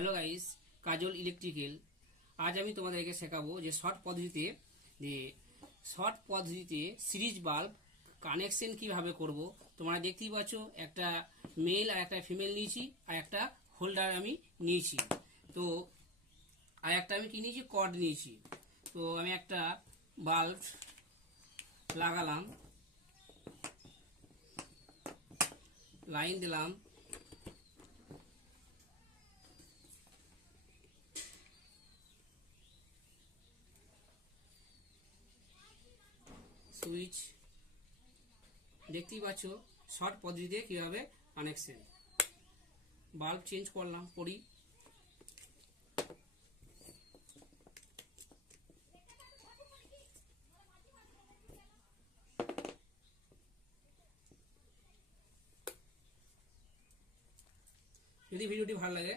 Hello guys, কাজল electrical. আজ আমি তোমাদেরকে শেখাবো যে শর্ট পদ্ধতিতে সিরিজ বাল্ব কানেকশন কিভাবে করব। তোমরা দেখতেই পাচ্ছ, একটা মেল আর একটা ফিমেল নিয়েছি, আর একটা হোল্ডার আমি নিয়েছি। তো আর একটা আমি কি নিয়েছি, কর্ড নিয়েছি। তো আমি একটা বাল্ব লাগালাম, লাইন দিলাম, সুইচ। দেখতেই পাচ্ছ শর্ট পদ্ধতিতে কিভাবে কানেকশন। বাল্ব চেঞ্জ করলাম, করি। যদি ভিডিওটি ভালো লাগে